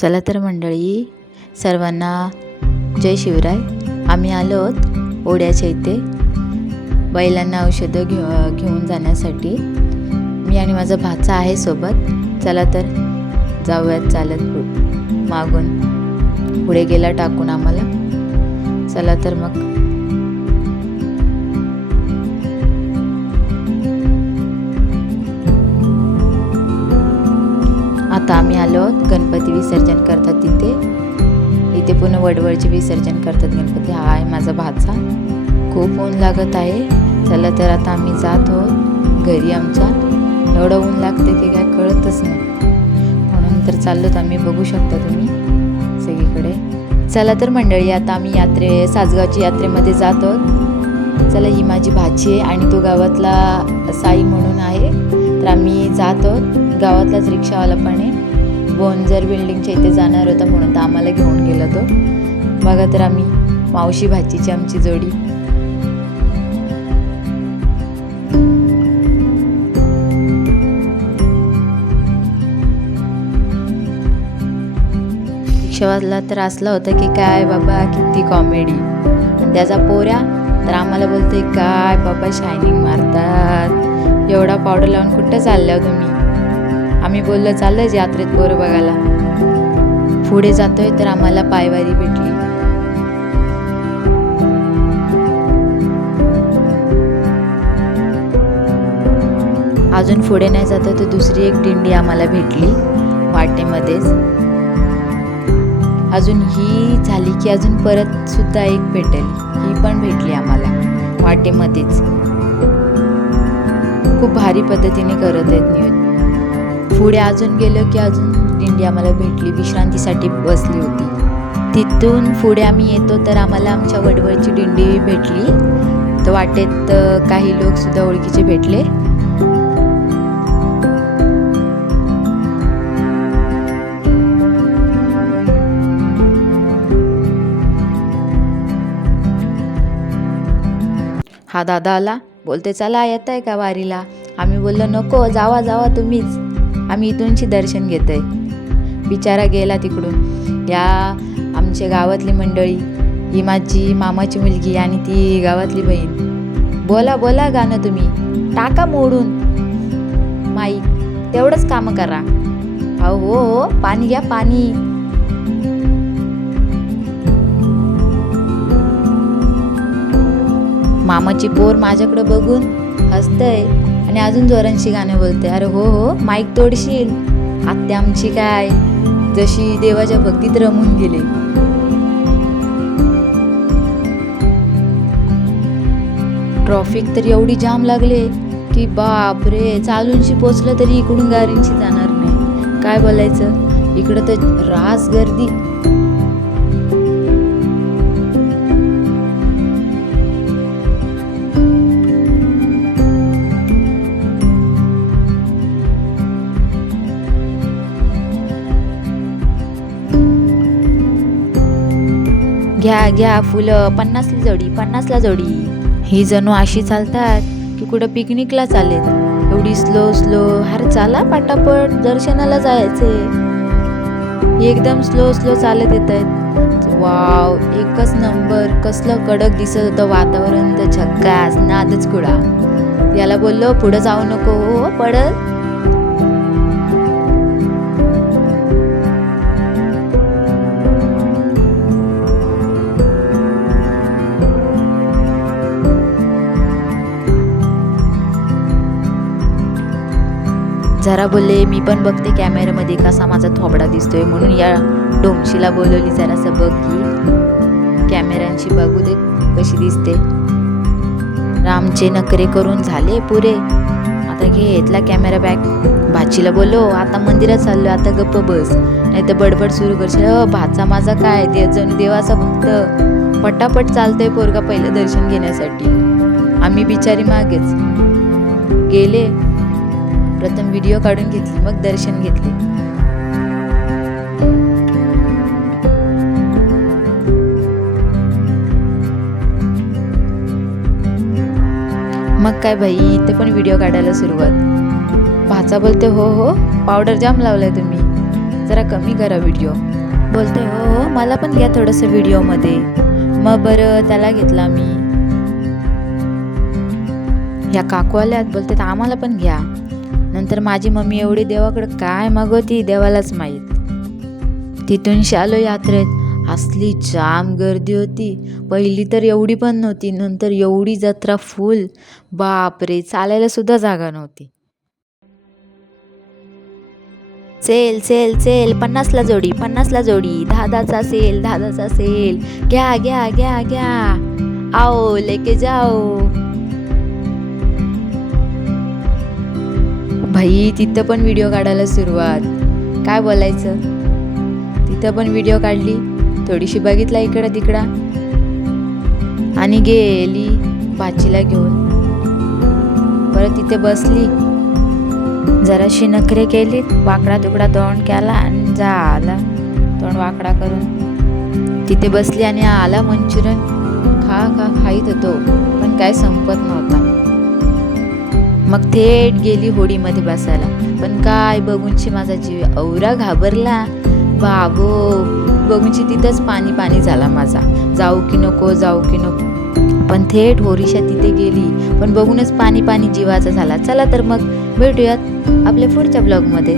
चला तर मंडळी, सर्वांना जय शिवराय. आम्ही आलो आहोत ओढ्याच्या इथे बैलांना औषधं घेऊन जाण्यासाठी. मी आणि माझा भाचा आहे सोबत. चला तर जाऊयात चालत मागून. पुढे गेला टाकून आम्हाला. चला तर मग. आता आम्ही आलो आहोत गणपती विसर्जन करतात इथे पुन्हा वडवळचे विसर्जन करतात गणपती. हा आहे माझा भाचा. खूप ऊन लागत आहे. चला तर आता आम्ही जात आहोत घरी आमच्या. एवढं ऊन लागते की काय कळतच नाही, म्हणून तर चाललोत आम्ही. बघू शकता तुम्ही सगळीकडे. चला तर मंडळी, आता आम्ही सासगावची यात्रेमध्ये जात आहोत. चला, ही माझी भाची आहे आणि तो गावातला साई म्हणून आहे. तर आम्ही जात आहोत. गावातलाच रिक्षावाला पण आहे. बोनजर बिल्डिंगच्या इथे जाणार होता म्हणून तर आम्हाला घेऊन गेला तो. बघा तर आम्ही मावशी भाचीची आमची जोडी. रिक्षावाला तर असला होता की काय बाबा किती कॉमेडी. त्याचा पोऱ्या तर आम्हाला बोलते काय बाबा शायनिंग मारतात, एवढा पावडर लावून कुठं चालल्या तुम्ही. आम्ही बोललो चाललोय यात्रेत पोरं बघायला. पुढे जातोय तर आम्हाला पायवारी भेटली. अजून पुढे नाही जातोय तर दुसरी एक दिंडी आम्हाला भेटली वाटेमध्येच. अजून ही झाली की अजून परत सुद्धा एक भेटेल. ही पण भेटली आम्हाला वाटेमध्येच. खूप भारी पद्धतीने करत आहेत नियोजन. पुढे अजून गेलो की अजून दिंडी आम्हाला भेटली, विश्रांतीसाठी बसली होती. तिथून पुढे आम्ही येतो तर आम्हाला आमच्या वडवळची दिंडी भेटली. तर वाटेत काही लोक सुद्धा ओळखीचे भेटले. हा दादा आला, बोलते चला येत आहे का वारीला. आम्ही बोललो नको, जावा जावा तुम्हीच, आम्ही इथूनची दर्शन घेतोय. बिचारा गेला तिकडून. या आमच्या गावातली मंडळी, ही माझी मामाची मुलगी आणि ती गावातली बहीण. बोला बोला गाणं तुम्ही, टाका मोडून माईक, तेवढंच काम करा. अहो हो हो, पाणी घ्या पाणी. मामाची पोर माझ्याकडे बघून हसतय आणि अजून जोरांशी गाणं बोलते. अरे हो हो, माईक तोडशील. आत्या आमची काय जशी देवाच्या भक्तीत रमून गेले. ट्रॉफिक तर एवढी जाम लागले की बापरे, चालूनशी पोचलं तरी इकडून गाडींशी जाणार नाही. काय बोलायचं, इकडं तर रास गर्दी. घ्या घ्या फुलं, 50ला जोडी, 50ला जोडी. ही जणू अशी चालतात की कुठं पिकनिकला चालेल. एवढी स्लो स्लो. अरे चला पटापट, दर्शनाला जायचे. एकदम स्लो स्लो चालत येत आहेत. वाव, एकच नंबर. कसलं कडक दिसत होतं वातावरण तर झक्कास. नादच कुडा. याला बोललो पुढं जाऊ नको, हो पडल. जरा बोलले मी पण बघते कॅमेऱ्यामध्ये कसा माझा थोबडा दिसतोय, म्हणून या डोमशीला बोलवली जरासं बघ की कॅमेऱ्यांशी बघू दे कशी दिसते. रामचे नखरे करून झाले पुरे. आता घेतला कॅमेरा बॅग. भाचीला बोललो आता मंदिरात चाललो, आता गप्प बस, नाही तर बडबड सुरू करशील. भाचा माझा काय जणू देवाचा भक्त. पटापट चालतंय पोरगा पहिलं दर्शन घेण्यासाठी. आम्ही बिचारी मागेच गेले. प्रथम व्हिडिओ काढून घेतली, मग दर्शन घेतले. मग काय बाई, इथे पण व्हिडिओ काढायला सुरुवात. भाचा बोलते हो हो, पावडर जाम लावलाय तुम्ही. जरा कमी करा व्हिडिओ. बोलते हो हो मला पण घ्या थोडंसं व्हिडिओमध्ये. मग बरं त्याला घेतला मी. ह्या काकू आल्यात बोलतात आम्हाला पण घ्या. नंतर माझी मम्मी एवढी देवाकडे काय मागवती देवालाच माहीत. तिथून आलो यात्रेत. असली जाम गर्दी होती. पहिली तर एवढी पण नव्हती, नंतर एवढी जत्रा फुल. बापरे, चालायला सुद्धा जागा नव्हती. सेल सेल सेल 50ला जोडी 50ला जोडी, 10चा सेल 10चा सेल, घ्या घ्या घ्या घ्या, आओ लेके जाओ. भाई तिथं पण व्हिडिओ काढायला सुरुवात. काय बोलायचं. तिथं पण व्हिडिओ काढली, थोडीशी बघितला इकडं तिकडं आणि गेली बाचीला घेऊन. परत तिथे बसली, जराशी नखरे केली, वाकडा तुकडा तोंड केला आणि झाला तोंड वाकडा करून. तिथे बसली आणि आला मंचुरियन. खा खा खाईत होतो पण काय संपत नव्हता. मग थेट गेली होडीमध्ये बसायला. पण काय बघूनशी माझा जीव औरा घाबरला. बाबो, बघूनशी तिथंच पाणी पाणी झाला माझा. जाऊ की नको जाऊ की नको. पण थेट होरीशा तिथे गेली, पण बघूनच पाणी पाणी जीवाचा झाला. चला तर मग भेटूयात आपल्या पुढच्या ब्लॉगमध्ये.